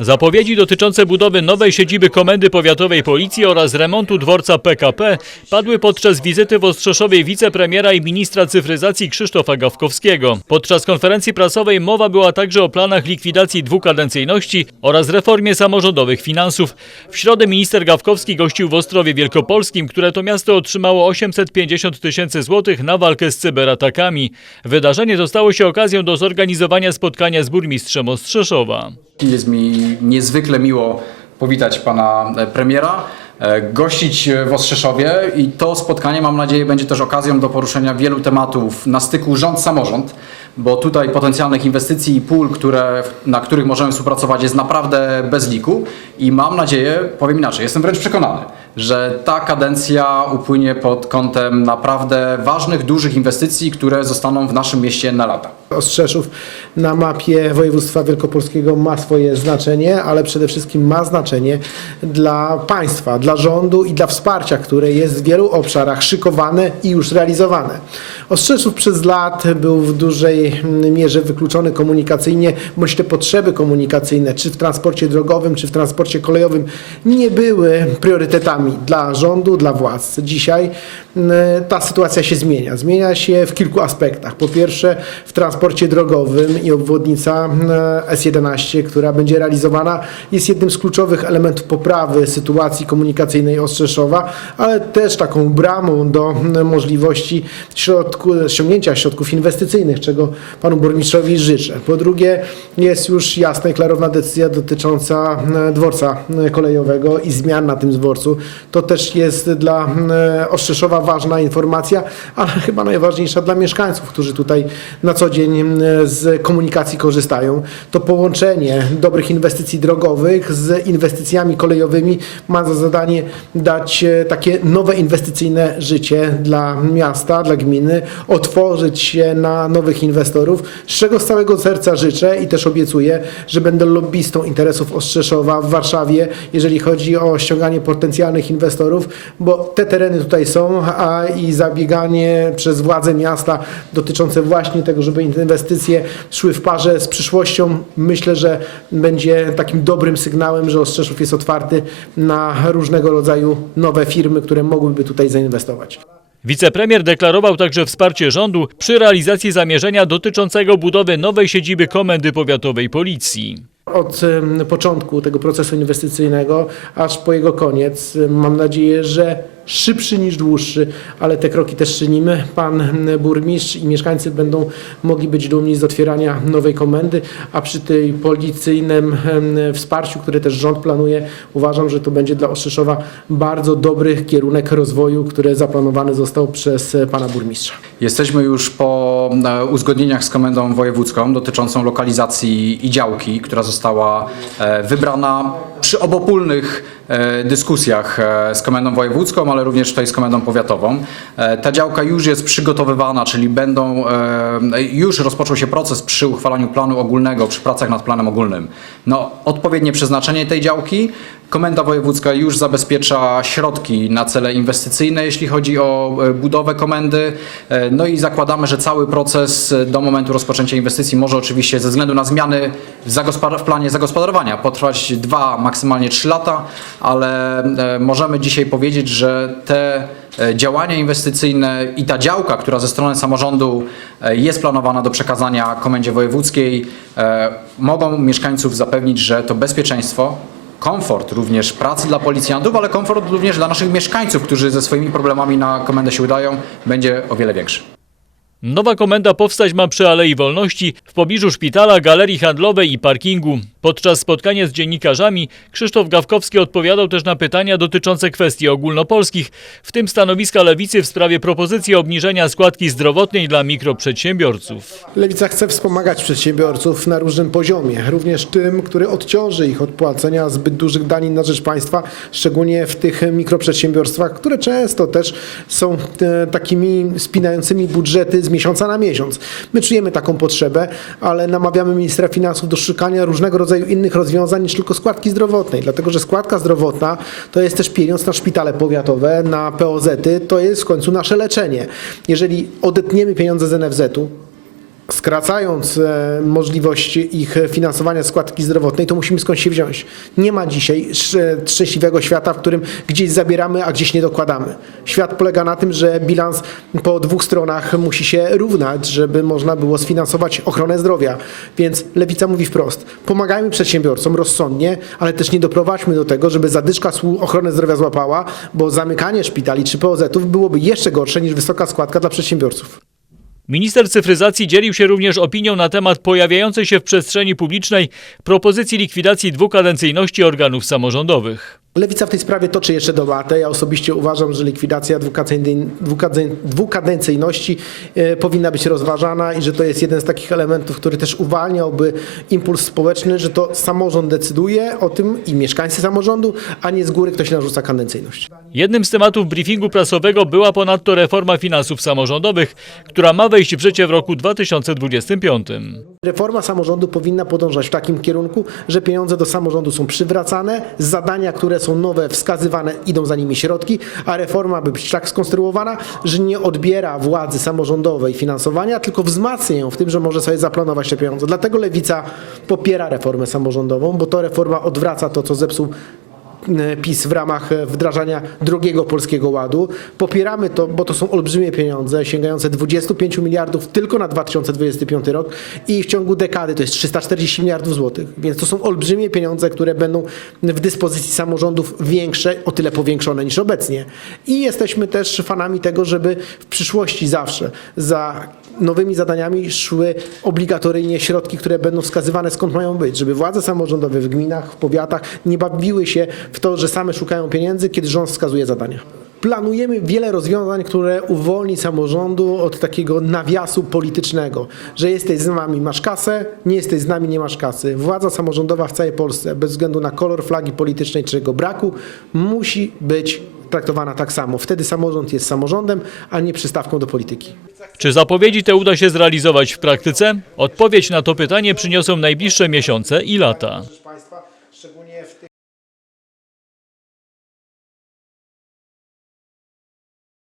Zapowiedzi dotyczące budowy nowej siedziby Komendy Powiatowej Policji oraz remontu dworca PKP padły podczas wizyty w Ostrzeszowie wicepremiera i ministra cyfryzacji Krzysztofa Gawkowskiego. Podczas konferencji prasowej mowa była także o planach likwidacji dwukadencyjności oraz reformie samorządowych finansów. W środę minister Gawkowski gościł w Ostrowie Wielkopolskim, które to miasto otrzymało 850 tysięcy złotych na walkę z cyberatakami. Wydarzenie to stało się okazją do zorganizowania spotkania z burmistrzem Ostrzeszowa. Jest mi niezwykle miło powitać pana e, premiera, e, gościć w Ostrzeszowie i to spotkanie mam nadzieję będzie też okazją do poruszenia wielu tematów na styku rząd-samorząd, bo tutaj potencjalnych inwestycji i pól, które, na których możemy współpracować jest naprawdę bez liku i mam nadzieję, powiem inaczej, jestem wręcz przekonany, że ta kadencja upłynie pod kątem naprawdę ważnych, dużych inwestycji, które zostaną w naszym mieście na lata. Ostrzeszów na mapie województwa wielkopolskiego ma swoje znaczenie, ale przede wszystkim ma znaczenie dla państwa, dla rządu i dla wsparcia, które jest w wielu obszarach szykowane i już realizowane. Ostrzeszów przez lat był w dużej mierze wykluczony komunikacyjnie, bądź te potrzeby komunikacyjne, czy w transporcie drogowym, czy w transporcie kolejowym, nie były priorytetami dla rządu, dla władz. Dzisiaj mm, ta sytuacja się zmienia. Zmienia się w kilku aspektach. Po pierwsze, w transporcie drogowym i obwodnica mm, S11, która będzie realizowana, jest jednym z kluczowych elementów poprawy sytuacji komunikacyjnej Ostrzeszowa, ale też taką bramą do możliwości środku, ściągnięcia środków inwestycyjnych, czego panu burmistrzowi życzę. Po drugie, jest już jasna i klarowna decyzja dotycząca dworca kolejowego i zmian na tym dworcu. To też jest dla Ostrzeszowa ważna informacja, ale chyba najważniejsza dla mieszkańców, którzy tutaj na co dzień mm, z komunikacji korzystają. To połączenie dobrych inwestycji drogowych z inwestycjami kolejowymi ma za zadanie dać e, takie nowe inwestycyjne życie dla miasta, dla gminy, otworzyć się na nowych inwestorów, z czego z całego serca życzę i też obiecuję, że będę lobbystą interesów Ostrzeszowa w Warszawie, jeżeli chodzi o ściąganie potencjalnych inwestorów, bo te tereny tutaj są, a i zabieganie przez władze miasta dotyczące właśnie tego, żeby inwestycje szły w parze z przyszłością, myślę, że będzie takim dobrym sygnałem, że Ostrzeszów jest otwarty na różnego rodzaju nowe firmy, które mogłyby tutaj zainwestować. Wicepremier deklarował także wsparcie rządu przy realizacji zamierzenia dotyczącego budowy nowej siedziby Komendy Powiatowej Policji. Od początku tego procesu inwestycyjnego aż po jego koniec mam nadzieję, że szybszy niż dłuższy, ale te kroki też czynimy. Pan burmistrz i mieszkańcy będą mogli być dumni z otwierania nowej komendy, a przy tej policyjnym wsparciu, które też rząd planuje, uważam, że to będzie dla Ostrzeszowa bardzo dobry kierunek rozwoju, który zaplanowany został przez pana burmistrza. Jesteśmy już po e, uzgodnieniach z Komendą Wojewódzką dotyczącą lokalizacji i działki, która została e, wybrana przy obopólnych e, dyskusjach z Komendą Wojewódzką, ale również tutaj z Komendą Powiatową. E, Ta działka już jest przygotowywana, czyli będą, e, już rozpoczął się proces przy uchwalaniu planu ogólnego, przy pracach nad planem ogólnym. No, odpowiednie przeznaczenie tej działki. Komenda Wojewódzka już zabezpiecza środki na cele inwestycyjne, jeśli chodzi o e, budowę komendy. E, No i zakładamy, że cały proces e, do momentu rozpoczęcia inwestycji może oczywiście ze względu na zmiany w, planie zagospodarowania potrwać dwa, maksymalnie trzy lata, ale możemy dzisiaj powiedzieć, że te działania inwestycyjne i ta działka, która ze strony samorządu jest planowana do przekazania Komendzie Wojewódzkiej, mogą mieszkańców zapewnić, że to bezpieczeństwo komfort również pracy dla policjantów, ale komfort również dla naszych mieszkańców, którzy ze swoimi problemami na komendę się udają, będzie o wiele większy. Nowa komenda powstać ma przy Alei Wolności w pobliżu szpitala, galerii handlowej i parkingu. Podczas spotkania z dziennikarzami Krzysztof Gawkowski odpowiadał też na pytania dotyczące kwestii ogólnopolskich, w tym stanowiska lewicy w sprawie propozycji obniżenia składki zdrowotnej dla mikroprzedsiębiorców. Lewica chce wspomagać przedsiębiorców na różnym poziomie, również tym, który odciąży ich od płacenia zbyt dużych danin na rzecz państwa, szczególnie w tych mikroprzedsiębiorstwach, które często też są e, takimi spinającymi budżety z miesiąca na miesiąc. My czujemy taką potrzebę, ale namawiamy ministra finansów do szukania różnego rodzaju innych rozwiązań niż tylko składki zdrowotnej, dlatego że składka zdrowotna to jest też pieniądz na szpitale powiatowe, na POZ-y, to jest w końcu nasze leczenie. Jeżeli odetniemy pieniądze z NFZ-u, skracając e, możliwość ich finansowania składki zdrowotnej, to musimy skądś się wziąć. Nie ma dzisiaj sz- szczęśliwego świata, w którym gdzieś zabieramy, a gdzieś nie dokładamy. Świat polega na tym, że bilans po dwóch stronach musi się równać, żeby można było sfinansować ochronę zdrowia. Więc Lewica mówi wprost, pomagajmy przedsiębiorcom rozsądnie, ale też nie doprowadźmy do tego, żeby zadyszka ochronę zdrowia złapała, bo zamykanie szpitali czy POZ-ów byłoby jeszcze gorsze niż wysoka składka dla przedsiębiorców. Minister cyfryzacji dzielił się również opinią na temat pojawiającej się w przestrzeni publicznej propozycji likwidacji dwukadencyjności organów samorządowych. Lewica w tej sprawie toczy jeszcze debatę. Ja osobiście uważam, że likwidacja dwukadencyjności e, powinna być rozważana i że to jest jeden z takich elementów, który też uwalniałby impuls społeczny, że to samorząd decyduje o tym i mieszkańcy samorządu, a nie z góry ktoś narzuca kadencyjność. Jednym z tematów briefingu prasowego była ponadto reforma finansów samorządowych, która ma wejść w życie w roku 2025. Reforma samorządu powinna podążać w takim kierunku, że pieniądze do samorządu są przywracane, zadania, które są nowe, wskazywane, idą za nimi środki, a reforma by być tak skonstruowana, że nie odbiera władzy samorządowej finansowania, tylko wzmacnia ją w tym, że może sobie zaplanować te pieniądze. Dlatego Lewica popiera reformę samorządową, bo to reforma odwraca to, co zepsuł PiS w ramach e, wdrażania drugiego polskiego ładu. Popieramy to, bo to są olbrzymie pieniądze, sięgające 25 miliardów tylko na 2025 rok i w ciągu dekady to jest 340 miliardów złotych. Więc to są olbrzymie pieniądze, które będą w dyspozycji samorządów większe, o tyle powiększone niż obecnie. I jesteśmy też fanami tego, żeby w przyszłości zawsze za nowymi zadaniami szły obligatoryjnie środki, które będą wskazywane skąd mają być, żeby władze samorządowe w gminach, w powiatach nie bawiły się w to, że same szukają pieniędzy, kiedy rząd wskazuje zadania. Planujemy wiele rozwiązań, które uwolni samorządu od takiego nawiasu politycznego, że jesteś z nami, masz kasę, nie jesteś z nami, nie masz kasy. Władza samorządowa w całej Polsce, bez względu na kolor flagi politycznej czy jego braku, musi być traktowana tak samo. Wtedy samorząd jest samorządem, a nie przystawką do polityki. Czy zapowiedzi te uda się zrealizować w praktyce? Odpowiedź na to pytanie przyniosą najbliższe miesiące i lata.